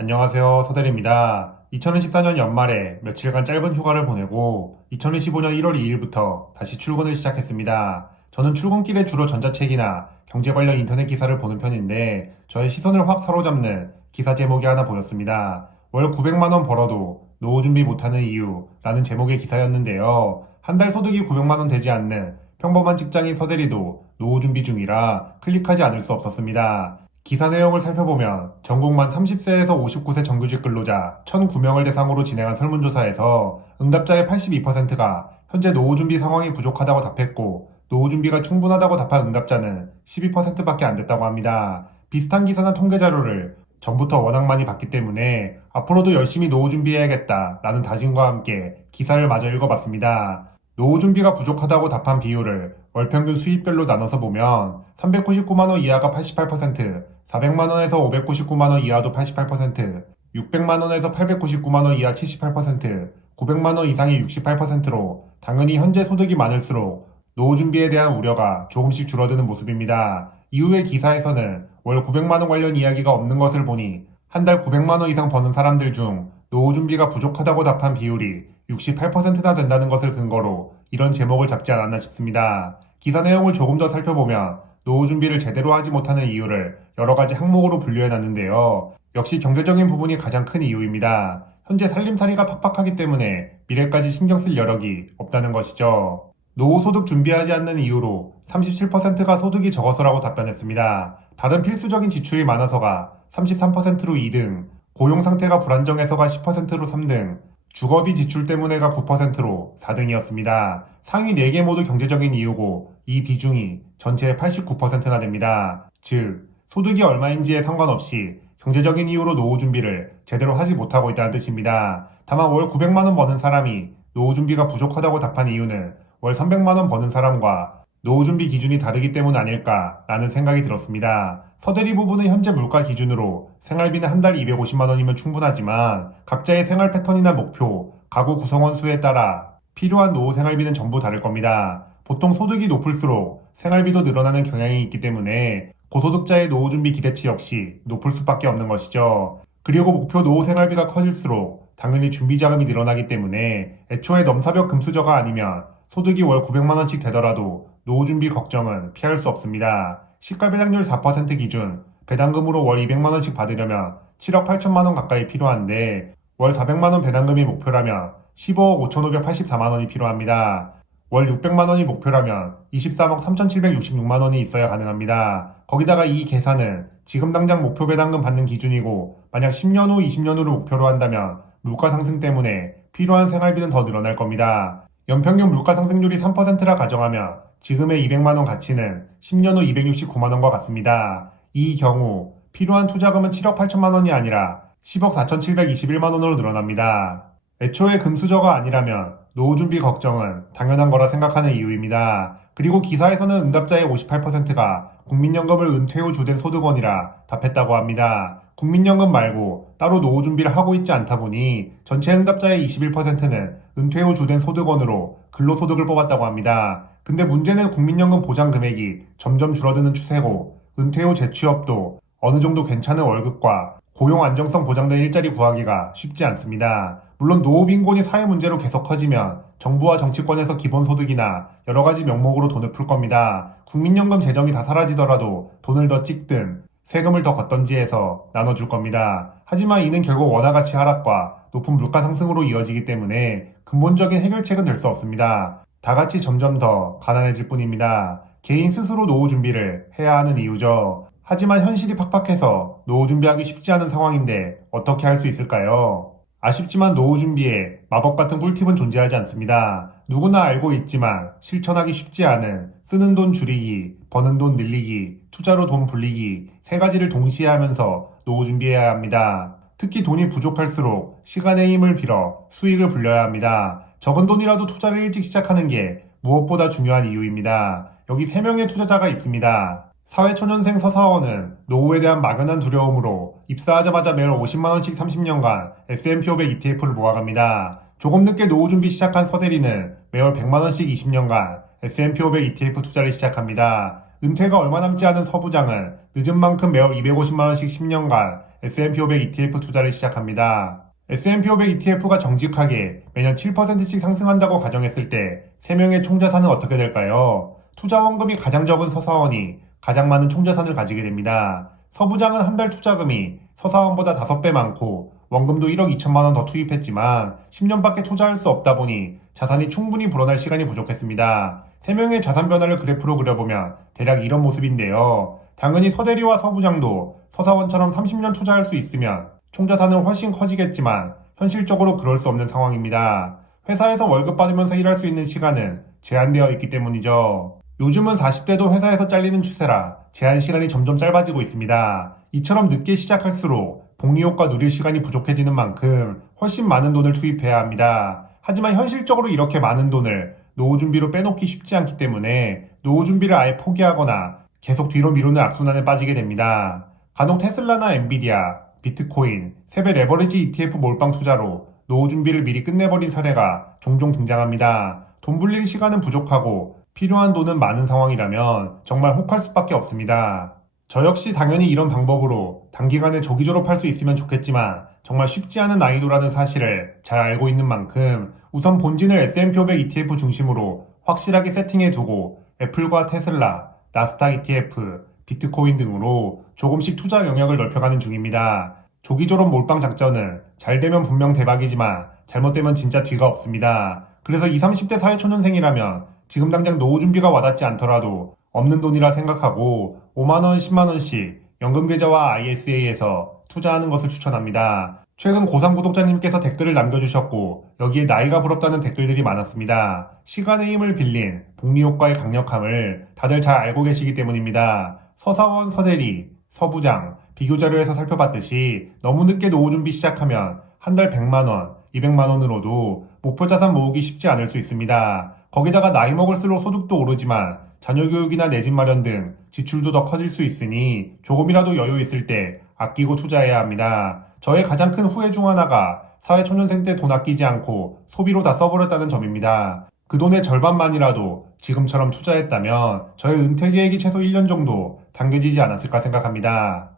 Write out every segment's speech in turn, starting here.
안녕하세요. 서대리입니다. 2014년 연말에 며칠간 짧은 휴가를 보내고 2025년 1월 2일부터 다시 출근을 시작했습니다. 저는 출근길에 주로 전자책이나 경제 관련 인터넷 기사를 보는 편인데 저의 시선을 확 사로잡는 기사 제목이 하나 보였습니다. 월 900만 원 벌어도 노후 준비 못하는 이유라는 제목의 기사였는데요. 한 달 소득이 900만 원 되지 않는 평범한 직장인 서대리도 노후 준비 중이라 클릭하지 않을 수 없었습니다. 기사 내용을 살펴보면 전국만 30세에서 59세 정규직 근로자 1,009명을 대상으로 진행한 설문조사에서 응답자의 82%가 현재 노후 준비 상황이 부족하다고 답했고 노후 준비가 충분하다고 답한 응답자는 12%밖에 안 됐다고 합니다. 비슷한 기사나 통계 자료를 전부터 워낙 많이 봤기 때문에 앞으로도 열심히 노후 준비해야겠다라는 다짐과 함께 기사를 마저 읽어봤습니다. 노후 준비가 부족하다고 답한 비율을 월평균 수입별로 나눠서 보면 399만 원 이하가 88%, 400만 원에서 599만 원 이하도 88%, 600만 원에서 899만 원 이하 78%, 900만 원 이상이 68%로 당연히 현재 소득이 많을수록 노후 준비에 대한 우려가 조금씩 줄어드는 모습입니다. 이후의 기사에서는 월 900만 원 관련 이야기가 없는 것을 보니 한 달 900만 원 이상 버는 사람들 중 노후 준비가 부족하다고 답한 비율이 68%나 된다는 것을 근거로 이런 제목을 잡지 않았나 싶습니다. 기사 내용을 조금 더 살펴보면 노후 준비를 제대로 하지 못하는 이유를 여러 가지 항목으로 분류해놨는데요. 역시 경제적인 부분이 가장 큰 이유입니다. 현재 살림살이가 팍팍하기 때문에 미래까지 신경 쓸 여력이 없다는 것이죠. 노후 소득 준비하지 않는 이유로 37%가 소득이 적어서라고 답변했습니다. 다른 필수적인 지출이 많아서가 33%로 2등, 고용 상태가 불안정해서가 10%로 3등, 주거비 지출 때문에가 9%로 4등이었습니다. 상위 4개 모두 경제적인 이유고 이 비중이 전체의 89%나 됩니다. 즉, 소득이 얼마인지에 상관없이 경제적인 이유로 노후 준비를 제대로 하지 못하고 있다는 뜻입니다. 다만 월 900만 원 버는 사람이 노후 준비가 부족하다고 답한 이유는 월 300만 원 버는 사람과 노후 준비 기준이 다르기 때문 아닐까라는 생각이 들었습니다. 서대리 부부는 현재 물가 기준으로 생활비는 한 달 250만 원이면 충분하지만 각자의 생활 패턴이나 목표, 가구 구성원 수에 따라 필요한 노후 생활비는 전부 다를 겁니다. 보통 소득이 높을수록 생활비도 늘어나는 경향이 있기 때문에 고소득자의 노후 준비 기대치 역시 높을 수밖에 없는 것이죠. 그리고 목표 노후 생활비가 커질수록 당연히 준비 자금이 늘어나기 때문에 애초에 넘사벽 금수저가 아니면 소득이 월 900만 원씩 되더라도 노후 준비 걱정은 피할 수 없습니다. 시가 배당률 4% 기준, 배당금으로 월 200만 원씩 받으려면 7억 8천만 원 가까이 필요한데 월 400만 원 배당금이 목표라면 15억 5,584만 원이 필요합니다. 월 600만 원이 목표라면 23억 3,766만 원이 있어야 가능합니다. 거기다가 이 계산은 지금 당장 목표 배당금 받는 기준이고 만약 10년 후, 20년 후를 목표로 한다면 물가 상승 때문에 필요한 생활비는 더 늘어날 겁니다. 연평균 물가 상승률이 3%라 가정하면 지금의 200만 원 가치는 10년 후 269만 원과 같습니다. 이 경우 필요한 투자금은 7억 8천만 원이 아니라 10억 4,721만 원으로 늘어납니다. 애초에 금수저가 아니라면 노후 준비 걱정은 당연한 거라 생각하는 이유입니다. 그리고 기사에서는 응답자의 58%가 국민연금을 은퇴 후 주된 소득원이라 답했다고 합니다. 국민연금 말고 따로 노후 준비를 하고 있지 않다 보니 전체 응답자의 21%는 은퇴 후 주된 소득원으로 근로소득을 뽑았다고 합니다. 근데 문제는 국민연금 보장 금액이 점점 줄어드는 추세고 은퇴 후 재취업도 어느 정도 괜찮은 월급과 고용 안정성 보장된 일자리 구하기가 쉽지 않습니다. 물론 노후 빈곤이 사회 문제로 계속 커지면 정부와 정치권에서 기본소득이나 여러 가지 명목으로 돈을 풀 겁니다. 국민연금 재정이 다 사라지더라도 돈을 더 찍든 세금을 더 걷던지 해서 나눠줄 겁니다. 하지만 이는 결국 원화 가치 하락과 높은 물가 상승으로 이어지기 때문에 근본적인 해결책은 될 수 없습니다. 다 같이 점점 더 가난해질 뿐입니다. 개인 스스로 노후 준비를 해야 하는 이유죠. 하지만 현실이 팍팍해서 노후 준비하기 쉽지 않은 상황인데 어떻게 할 수 있을까요? 아쉽지만 노후 준비에 마법 같은 꿀팁은 존재하지 않습니다. 누구나 알고 있지만 실천하기 쉽지 않은 쓰는 돈 줄이기, 버는 돈 늘리기, 투자로 돈 불리기 세 가지를 동시에 하면서 노후 준비해야 합니다. 특히 돈이 부족할수록 시간의 힘을 빌어 수익을 불려야 합니다. 적은 돈이라도 투자를 일찍 시작하는 게 무엇보다 중요한 이유입니다. 여기 3명의 투자자가 있습니다. 사회초년생 서사원은 노후에 대한 막연한 두려움으로 입사하자마자 매월 50만원씩 30년간 S&P 500 ETF를 모아갑니다. 조금 늦게 노후 준비 시작한 서대리는 매월 100만원씩 20년간 S&P 500 ETF 투자를 시작합니다. 은퇴가 얼마 남지 않은 서부장은 늦은 만큼 매월 250만원씩 10년간 S&P 500 ETF 투자를 시작합니다. S&P 500 ETF가 정직하게 매년 7%씩 상승한다고 가정했을 때 3명의 총자산은 어떻게 될까요? 투자 원금이 가장 적은 서사원이 가장 많은 총자산을 가지게 됩니다. 서부장은 한 달 투자금이 서사원보다 5배 많고 원금도 1억 2천만 원 더 투입했지만 10년밖에 투자할 수 없다 보니 자산이 충분히 불어날 시간이 부족했습니다. 3명의 자산 변화를 그래프로 그려보면 대략 이런 모습인데요. 당연히 서대리와 서부장도 서사원처럼 30년 투자할 수 있으면 총자산은 훨씬 커지겠지만 현실적으로 그럴 수 없는 상황입니다. 회사에서 월급 받으면서 일할 수 있는 시간은 제한되어 있기 때문이죠. 요즘은 40대도 회사에서 잘리는 추세라 제한 시간이 점점 짧아지고 있습니다. 이처럼 늦게 시작할수록 복리효과 누릴 시간이 부족해지는 만큼 훨씬 많은 돈을 투입해야 합니다. 하지만 현실적으로 이렇게 많은 돈을 노후 준비로 빼놓기 쉽지 않기 때문에 노후 준비를 아예 포기하거나 계속 뒤로 미루는 악순환에 빠지게 됩니다. 간혹 테슬라나 엔비디아, 비트코인, 세배 레버리지 ETF 몰빵 투자로 노후 준비를 미리 끝내버린 사례가 종종 등장합니다. 돈 불릴 시간은 부족하고 필요한 돈은 많은 상황이라면 정말 혹할 수밖에 없습니다. 저 역시 당연히 이런 방법으로 단기간에 조기 졸업할 수 있으면 좋겠지만 정말 쉽지 않은 난이도라는 사실을 잘 알고 있는 만큼 우선 본진을 S&P 500 ETF 중심으로 확실하게 세팅해두고 애플과 테슬라, 나스닥 ETF, 비트코인 등으로 조금씩 투자 영역을 넓혀가는 중입니다. 조기 졸업 몰빵 작전은 잘 되면 분명 대박이지만 잘못되면 진짜 뒤가 없습니다. 그래서 20, 30대 사회초년생이라면 지금 당장 노후 준비가 와닿지 않더라도 없는 돈이라 생각하고 5만원, 10만원씩 연금계좌와 ISA에서 투자하는 것을 추천합니다. 최근 고3 구독자님께서 댓글을 남겨주셨고 여기에 나이가 부럽다는 댓글들이 많았습니다. 시간의 힘을 빌린 복리효과의 강력함을 다들 잘 알고 계시기 때문입니다. 서사원, 서대리, 서부장, 비교자료에서 살펴봤듯이 너무 늦게 노후 준비 시작하면 한 달 100만원, 200만원으로도 목표 자산 모으기 쉽지 않을 수 있습니다. 거기다가 나이 먹을수록 소득도 오르지만 자녀 교육이나 내 집 마련 등 지출도 더 커질 수 있으니 조금이라도 여유 있을 때 아끼고 투자해야 합니다. 저의 가장 큰 후회 중 하나가 사회초년생 때 돈 아끼지 않고 소비로 다 써버렸다는 점입니다. 그 돈의 절반만이라도 지금처럼 투자했다면 저의 은퇴 계획이 최소 1년 정도 당겨지지 않았을까 생각합니다.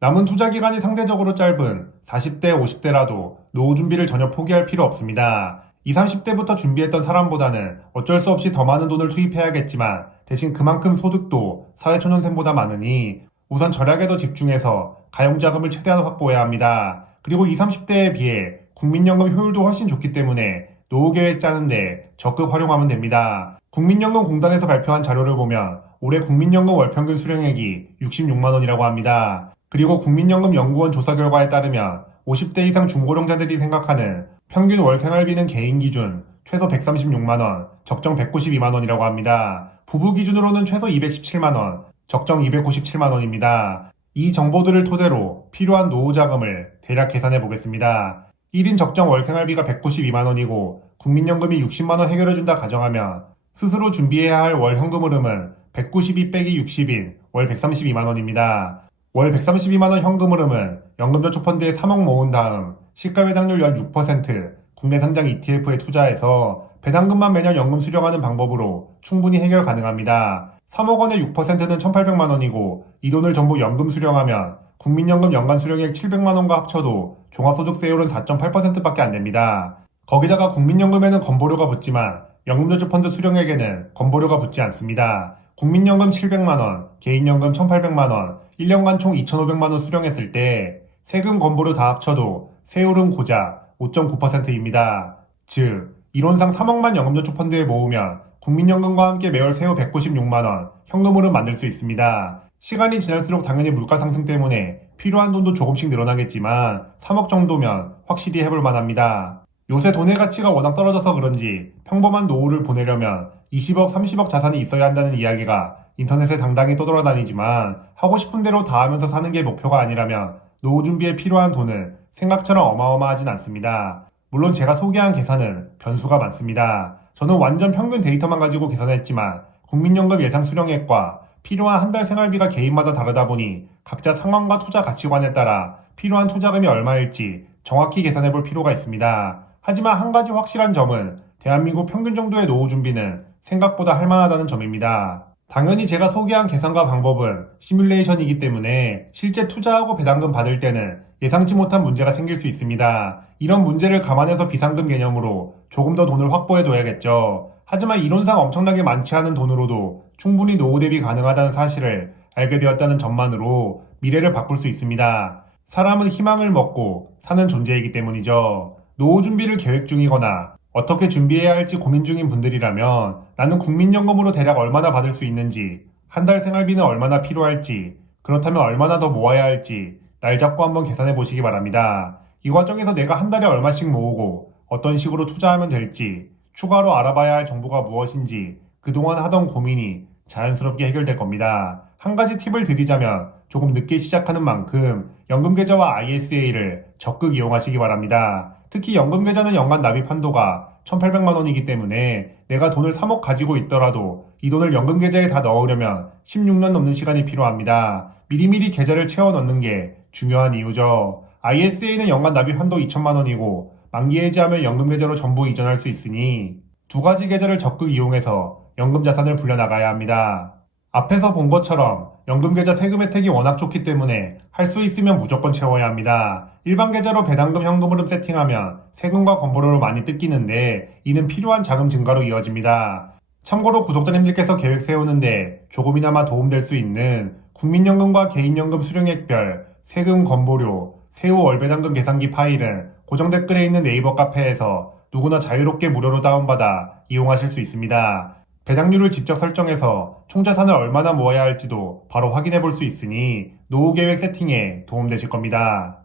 남은 투자 기간이 상대적으로 짧은 40대, 50대라도 노후 준비를 전혀 포기할 필요 없습니다. 20, 30대부터 준비했던 사람보다는 어쩔 수 없이 더 많은 돈을 투입해야겠지만 대신 그만큼 소득도 사회초년생보다 많으니 우선 절약에 더 집중해서 가용자금을 최대한 확보해야 합니다. 그리고 20, 30대에 비해 국민연금 효율도 훨씬 좋기 때문에 노후 계획 짜는데 적극 활용하면 됩니다. 국민연금공단에서 발표한 자료를 보면 올해 국민연금 월평균 수령액이 66만 원이라고 합니다. 그리고 국민연금연구원 조사 결과에 따르면 50대 이상 중고령자들이 생각하는 평균 월 생활비는 개인 기준 최소 136만원, 적정 192만원이라고 합니다. 부부 기준으로는 최소 217만원, 적정 297만원입니다. 이 정보들을 토대로 필요한 노후 자금을 대략 계산해 보겠습니다. 1인 적정 월 생활비가 192만원이고 국민연금이 60만원 해결해준다 가정하면 스스로 준비해야 할 월 현금 흐름은 192 빼기 60인 월 132만원입니다. 월 132만원 현금 흐름은 연금저축펀드에 3억 모은 다음 시가 배당률 연 6%, 국내 상장 ETF에 투자해서 배당금만 매년 연금 수령하는 방법으로 충분히 해결 가능합니다. 3억 원의 6%는 1,800만 원이고 이 돈을 전부 연금 수령하면 국민연금 연간 수령액 700만 원과 합쳐도 종합소득세율은 4.8%밖에 안 됩니다. 거기다가 국민연금에는 건보료가 붙지만 연금저축펀드 수령액에는 건보료가 붙지 않습니다. 국민연금 700만 원, 개인연금 1,800만 원, 1년간 총 2,500만 원 수령했을 때 세금 건보료 다 합쳐도 세율은 고작 5.9%입니다. 즉, 이론상 3억만 연금저축펀드에 모으면 국민연금과 함께 매월 세후 196만 원 현금으로 만들 수 있습니다. 시간이 지날수록 당연히 물가 상승 때문에 필요한 돈도 조금씩 늘어나겠지만 3억 정도면 확실히 해볼 만합니다. 요새 돈의 가치가 워낙 떨어져서 그런지 평범한 노후를 보내려면 20억, 30억 자산이 있어야 한다는 이야기가 인터넷에 당당히 떠돌아다니지만 하고 싶은 대로 다 하면서 사는 게 목표가 아니라면 노후 준비에 필요한 돈은 생각처럼 어마어마하진 않습니다. 물론 제가 소개한 계산은 변수가 많습니다. 저는 완전 평균 데이터만 가지고 계산했지만 국민연금 예상 수령액과 필요한 한 달 생활비가 개인마다 다르다 보니 각자 상황과 투자 가치관에 따라 필요한 투자금이 얼마일지 정확히 계산해 볼 필요가 있습니다. 하지만 한 가지 확실한 점은 대한민국 평균 정도의 노후 준비는 생각보다 할 만하다는 점입니다. 당연히 제가 소개한 계산과 방법은 시뮬레이션이기 때문에 실제 투자하고 배당금 받을 때는 예상치 못한 문제가 생길 수 있습니다. 이런 문제를 감안해서 비상금 개념으로 조금 더 돈을 확보해 둬야겠죠. 하지만 이론상 엄청나게 많지 않은 돈으로도 충분히 노후 대비 가능하다는 사실을 알게 되었다는 점만으로 미래를 바꿀 수 있습니다. 사람은 희망을 먹고 사는 존재이기 때문이죠. 노후 준비를 계획 중이거나 어떻게 준비해야 할지 고민 중인 분들이라면 나는 국민연금으로 대략 얼마나 받을 수 있는지, 한 달 생활비는 얼마나 필요할지, 그렇다면 얼마나 더 모아야 할지 날 잡고 한번 계산해 보시기 바랍니다. 이 과정에서 내가 한 달에 얼마씩 모으고 어떤 식으로 투자하면 될지, 추가로 알아봐야 할 정보가 무엇인지 그동안 하던 고민이 자연스럽게 해결될 겁니다. 한 가지 팁을 드리자면 조금 늦게 시작하는 만큼 연금계좌와 ISA를 적극 이용하시기 바랍니다. 특히 연금계좌는 연간 납입 한도가 1,800만 원이기 때문에 내가 돈을 3억 가지고 있더라도 이 돈을 연금계좌에 다 넣으려면 16년 넘는 시간이 필요합니다. 미리미리 계좌를 채워 넣는 게 중요한 이유죠. ISA는 연간 납입 한도 2천만 원이고 만기 해지하면 연금계좌로 전부 이전할 수 있으니 두 가지 계좌를 적극 이용해서 연금 자산을 불려나가야 합니다. 앞에서 본 것처럼 연금계좌 세금 혜택이 워낙 좋기 때문에 할 수 있으면 무조건 채워야 합니다. 일반 계좌로 배당금 현금 흐름 세팅하면 세금과 건보료로 많이 뜯기는데 이는 필요한 자금 증가로 이어집니다. 참고로 구독자님들께서 계획 세우는데 조금이나마 도움될 수 있는 국민연금과 개인연금 수령액별, 세금 건보료, 세후 월배당금 계산기 파일은 고정 댓글에 있는 네이버 카페에서 누구나 자유롭게 무료로 다운받아 이용하실 수 있습니다. 배당률을 직접 설정해서 총자산을 얼마나 모아야 할지도 바로 확인해 볼 수 있으니 노후 계획 세팅에 도움되실 겁니다.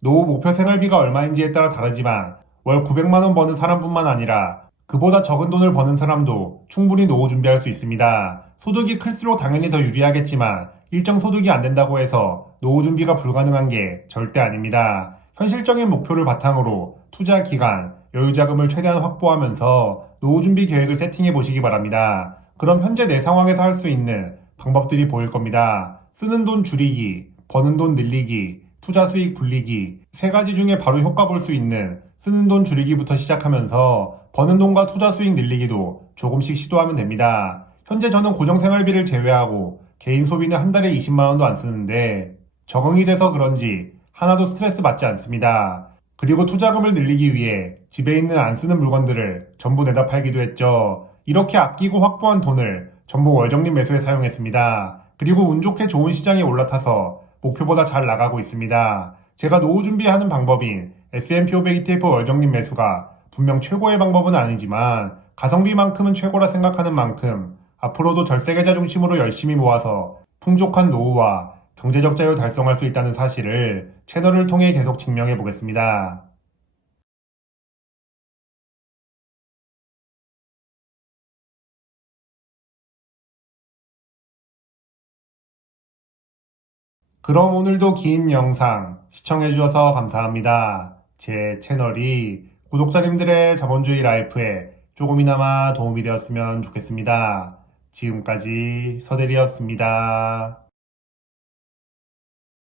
노후 목표 생활비가 얼마인지에 따라 다르지만 월 900만 원 버는 사람뿐만 아니라 그보다 적은 돈을 버는 사람도 충분히 노후 준비할 수 있습니다. 소득이 클수록 당연히 더 유리하겠지만 일정 소득이 안 된다고 해서 노후 준비가 불가능한 게 절대 아닙니다. 현실적인 목표를 바탕으로 투자 기간, 여유 자금을 최대한 확보하면서 노후 준비 계획을 세팅해 보시기 바랍니다. 그럼 현재 내 상황에서 할 수 있는 방법들이 보일 겁니다. 쓰는 돈 줄이기, 버는 돈 늘리기, 투자 수익 불리기, 세 가지 중에 바로 효과 볼 수 있는 쓰는 돈 줄이기부터 시작하면서 버는 돈과 투자 수익 늘리기도 조금씩 시도하면 됩니다. 현재 저는 고정 생활비를 제외하고 개인 소비는 한 달에 20만 원도 안 쓰는데 적응이 돼서 그런지 하나도 스트레스 받지 않습니다. 그리고 투자금을 늘리기 위해 집에 있는 안 쓰는 물건들을 전부 내다 팔기도 했죠. 이렇게 아끼고 확보한 돈을 전부 월적립 매수에 사용했습니다. 그리고 운 좋게 좋은 시장에 올라타서 목표보다 잘 나가고 있습니다. 제가 노후 준비하는 방법인 S&P 500 ETF 월적립 매수가 분명 최고의 방법은 아니지만 가성비만큼은 최고라 생각하는 만큼 앞으로도 절세계좌 중심으로 열심히 모아서 풍족한 노후와 경제적 자유 달성할 수 있다는 사실을 채널을 통해 계속 증명해 보겠습니다. 그럼 오늘도 긴 영상 시청해주셔서 감사합니다. 제 채널이 구독자님들의 자본주의 라이프에 조금이나마 도움이 되었으면 좋겠습니다. 지금까지 서대리였습니다.